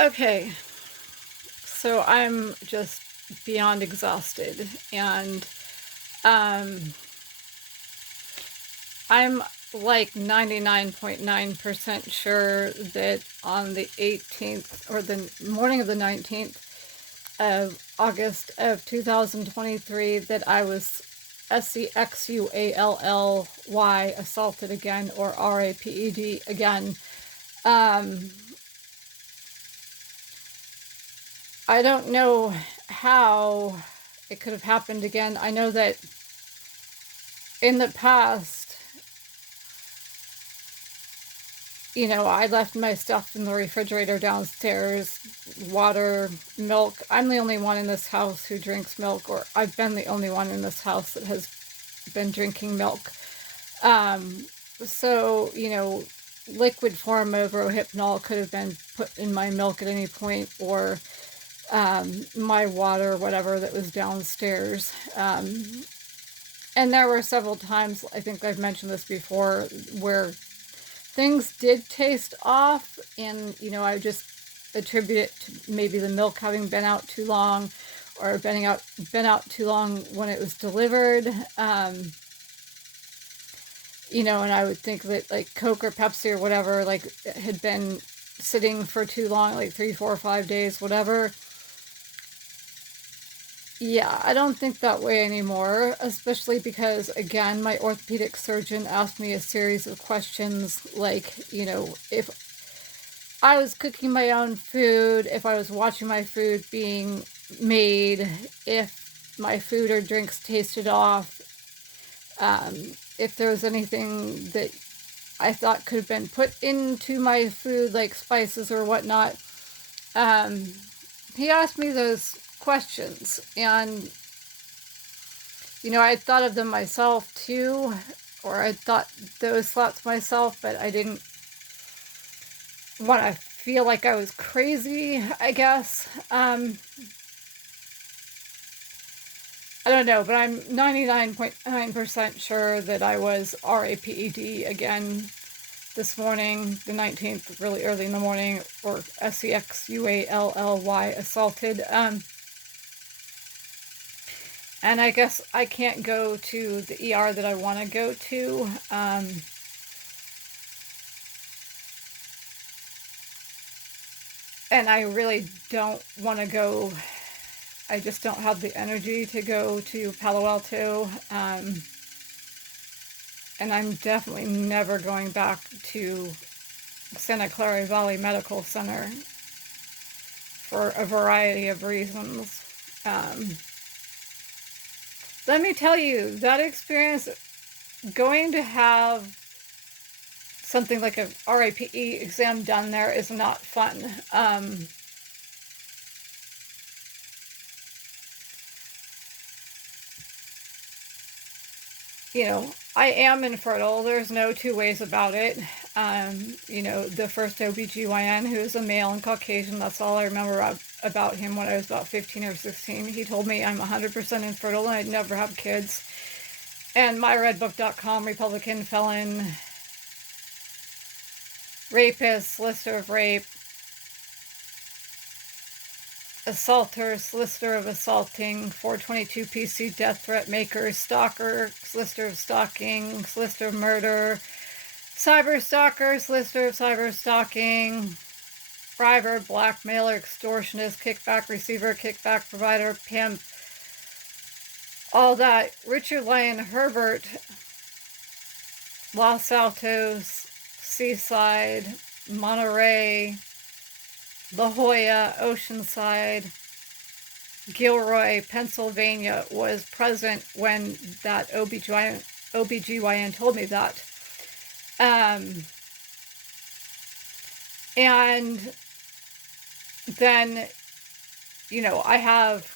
Okay, so I'm just beyond exhausted, and um, I'm like 99.9% sure that on the 18th or the morning of the 19th of August of 2023 that I was SCXUALLY assaulted again, or RAPED again. I don't know how it could have happened again. I know that in the past, I left my stuff in the refrigerator downstairs, water, milk. I'm the only one in this house who drinks milk, or I've been the only one in this house that has been drinking milk. So, liquid form of rohypnol could have been put in my milk at any point, or my water, whatever, that was downstairs. And there were several times, I think I've mentioned this before, where things did taste off, and I just attribute it to maybe the milk having been out too long, or been out too long when it was delivered. And I would think that like Coke or Pepsi or whatever, like, had been sitting for too long, like 3, 4, 5 days, whatever. Yeah, I don't think that way anymore, especially because, again, my orthopedic surgeon asked me a series of questions like, if I was cooking my own food, if I was watching my food being made, if my food or drinks tasted off, if there was anything that I thought could have been put into my food, like spices or whatnot. He asked me those questions, and I had thought of them myself too, or I thought those thoughts myself, but I didn't want to feel like I was crazy, I guess. I don't know, but I'm 99.9% sure that I was RAPED again this morning, the 19th, really early in the morning, or SCXUALLY assaulted. And I guess I can't go to the ER that I want to go to. And I really don't want to go. I just don't have the energy to go to Palo Alto. And I'm definitely never going back to Santa Clara Valley Medical Center for a variety of reasons. Let me tell you, that experience, going to have something like a RAPE exam done there, is not fun. I am infertile. There's no two ways about it. The first OBGYN, who is a male and Caucasian, that's all I remember about him when I was about 15 or 16. He told me I'm 100% infertile and I'd never have kids. And myredbook.com, Republican, felon, rapist, solicitor of rape, assaulter, solicitor of assaulting, 422 PC death threat maker, stalker, solicitor of stalking, solicitor of murder, cyber stalker, solicitor of cyber stalking, briber, blackmailer, extortionist, kickback receiver, kickback provider, pimp, all that. Richard Lyon Herbert, Los Altos, Seaside, Monterey, La Jolla, Oceanside, Gilroy, Pennsylvania, was present when that OBGYN told me that. And then, I have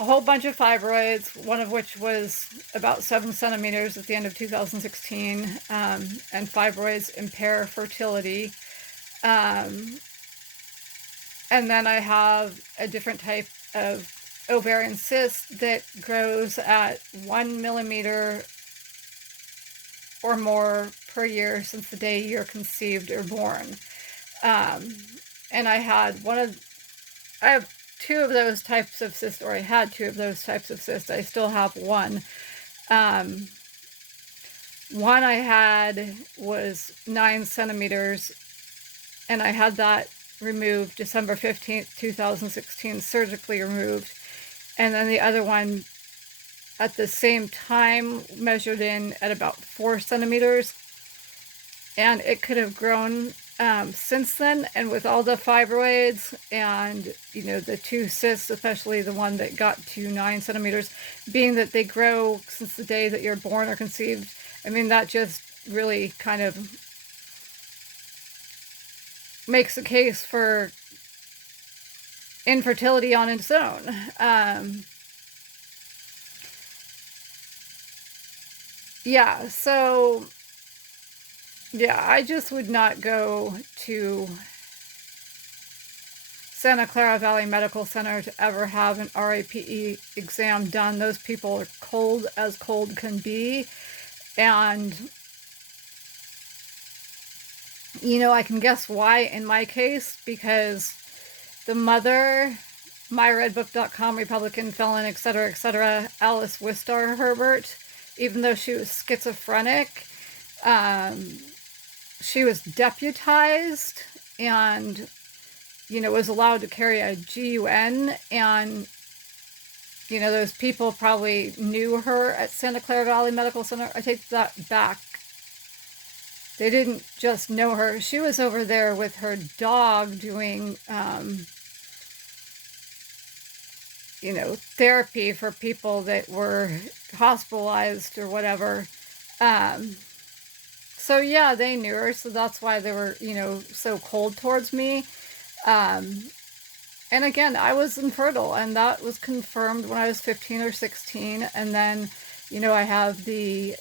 a whole bunch of fibroids, one of which was about 7 centimeters at the end of 2016, and fibroids impair fertility. And then I have a different type of ovarian cyst that grows at 1 millimeter or more per year since the day you're conceived or born. And I have two of those types of cysts, or I had two of those types of cysts. I still have one. One I had was 9 centimeters, and I had that removed December 15th, 2016, surgically removed. And then the other one at the same time measured in at about 4 centimeters. And it could have grown since then. And with all the fibroids and, the two cysts, especially the one that got to 9 centimeters, being that they grow since the day that you're born or conceived, I mean, that just really kind of makes a case for infertility on its own. Yeah, so, yeah, I just would not go to Santa Clara Valley Medical Center to ever have an RAPE exam done. Those people are cold as cold can be. And, I can guess why in my case, because the mother, myredbook.com, Republican, felon, etc., Alice Wistar Herbert, even though she was schizophrenic, she was deputized and, was allowed to carry a GUN, and, those people probably knew her at Santa Clara Valley Medical Center. I take that back. They didn't just know her. She was over there with her dog doing, therapy for people that were hospitalized or whatever. So yeah, they knew her, so that's why they were, so cold towards me. And again, I was infertile, and that was confirmed when I was 15 or 16. And then, I have the,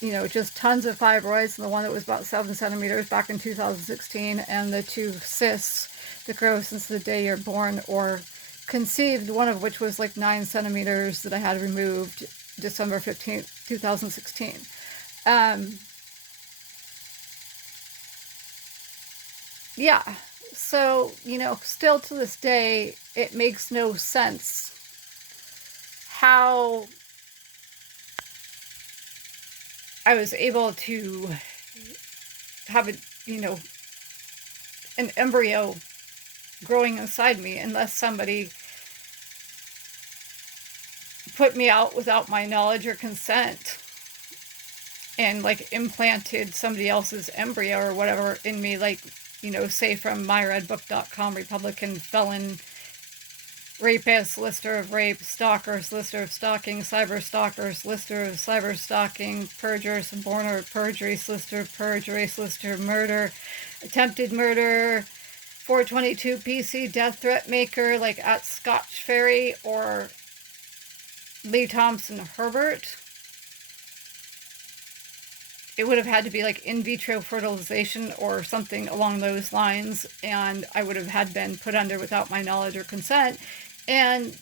just tons of fibroids, and the one that was about 7 centimeters back in 2016, and the two cysts that grow since the day you're born or conceived, one of which was like 9 centimeters that I had removed December 15th, 2016. Yeah, so, still to this day, it makes no sense how I was able to have an embryo growing inside me unless somebody put me out without my knowledge or consent and implanted somebody else's embryo or whatever in me, say from myredbook.com, Republican, felon, rapist, solicitor of rape, stalker, solicitor of stalking, cyber stalker, solicitor of cyber stalking, perjurer, suborner, perjury, solicitor of perjury, solicitor of murder, attempted murder, 422 PC, death threat maker, at Scotch Ferry or Lee Thompson Herbert. It would have had to be in vitro fertilization or something along those lines, and I would have had been put under without my knowledge or consent. And,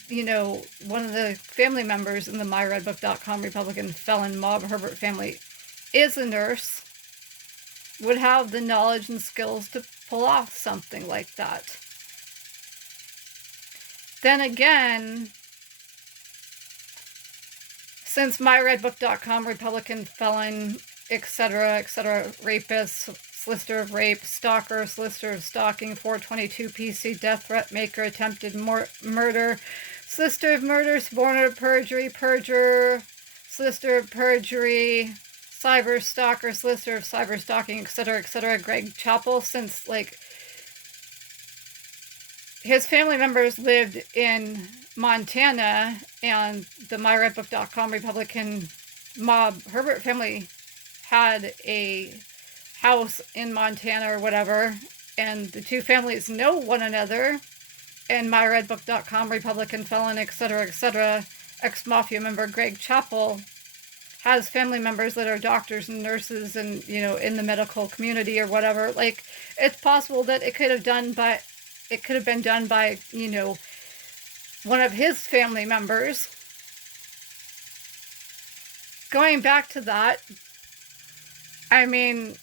one of the family members in the myredbook.com Republican felon mob Herbert family is a nurse, would have the knowledge and skills to pull off something like that. Then again, since myredbook.com, Republican, felon, etc., rapist, solicitor of rape, stalker, solicitor of stalking, 422 PC, death threat maker, attempted murder, solicitor of murder, suborner, perjury, perjurer, solicitor of perjury, cyber stalker, solicitor of cyber stalking, etc., Glen Chapel, since his family members lived in Montana, and the myredbook.com Republican mob Herbert family had a house in Montana or whatever, and the two families know one another, and myredbook.com Republican felon, etc., ex-mafia member Glen Chapel has family members that are doctors and nurses and, in the medical community or whatever. It's possible that it could have been done by, one of his family members. Going back to that, I mean,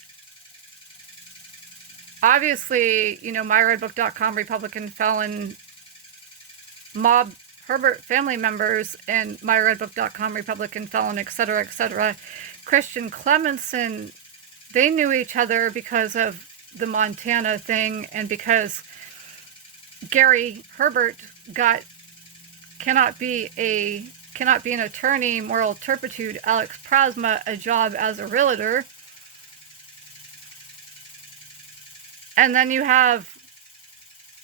obviously, myredbook.com, Republican felon, mob, Herbert family members, and myredbook.com, Republican felon, etc., Christian Clemenson, they knew each other because of the Montana thing, and because Gary Herbert cannot be an attorney, moral turpitude, Alex Prasma, a job as a realtor. And then you have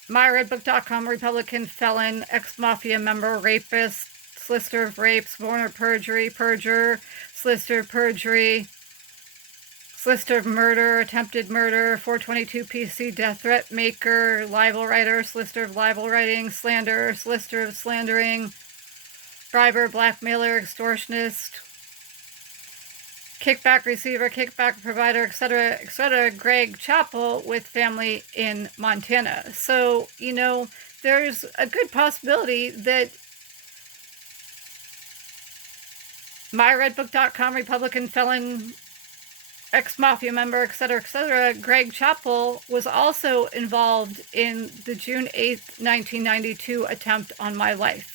myredbook.com, Republican felon, ex-mafia member, rapist, solicitor of rape, suborner, perjury, perjurer, solicitor, perjury, solicitor of murder, attempted murder, 422 PC, death threat maker, libel writer, solicitor of libel writing, slander, solicitor of slandering, briber, blackmailer, extortionist, kickback receiver, kickback provider, etc., Glen Chapel, with family in Montana. So, there's a good possibility that myredbook.com, Republican felon, ex-mafia member, etc., Glen Chapel, was also involved in the June 8th, 1992 attempt on my life.